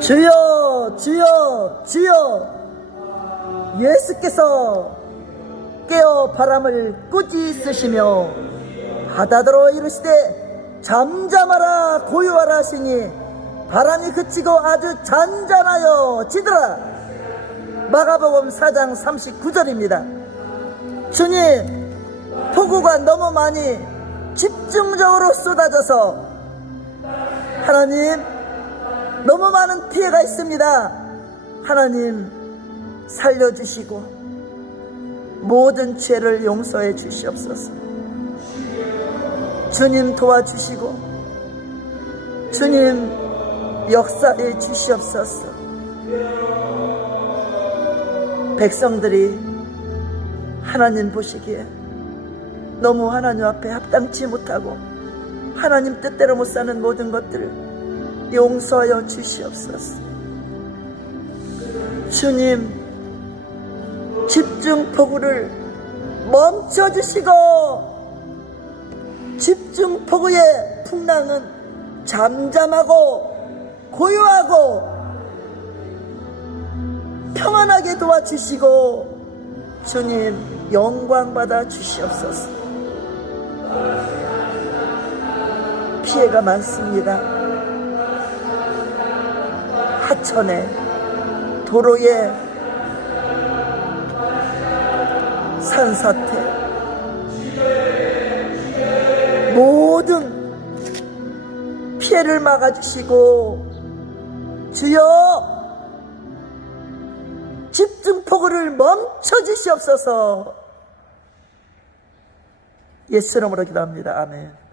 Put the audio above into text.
주여 주여 주여. 예수께서 깨어 바람을 꾸짖으시며 바다더러 이르시되 잠잠하라 고요하라 하시니 바람이 그치고 아주 잔잔하여 지더라. 마가복음 4장 39절입니다. 주님 폭우가 너무 많이 집중적으로 쏟아져서 하나님 너무 많은 피해가 있습니다. 하나님 살려주시고 모든 죄를 용서해 주시옵소서. 주님 도와주시고 주님 역사해 주시옵소서. 백성들이 하나님 보시기에 너무 하나님 앞에 합당치 못하고 하나님 뜻대로 못 사는 모든 것들을 용서하여 주시옵소서. 주님, 집중 폭우를 멈춰 주시고 집중 폭우의 풍랑은 잠잠하고 고요하고 평안하게 도와주시고 주님 영광 받아 주시옵소서. 피해가 많습니다. 하천에 도로에 산사태 모든 피해를 막아주시고 주여 집중폭우를 멈춰 주시옵소서 예수 이름으로 기도합니다. 아멘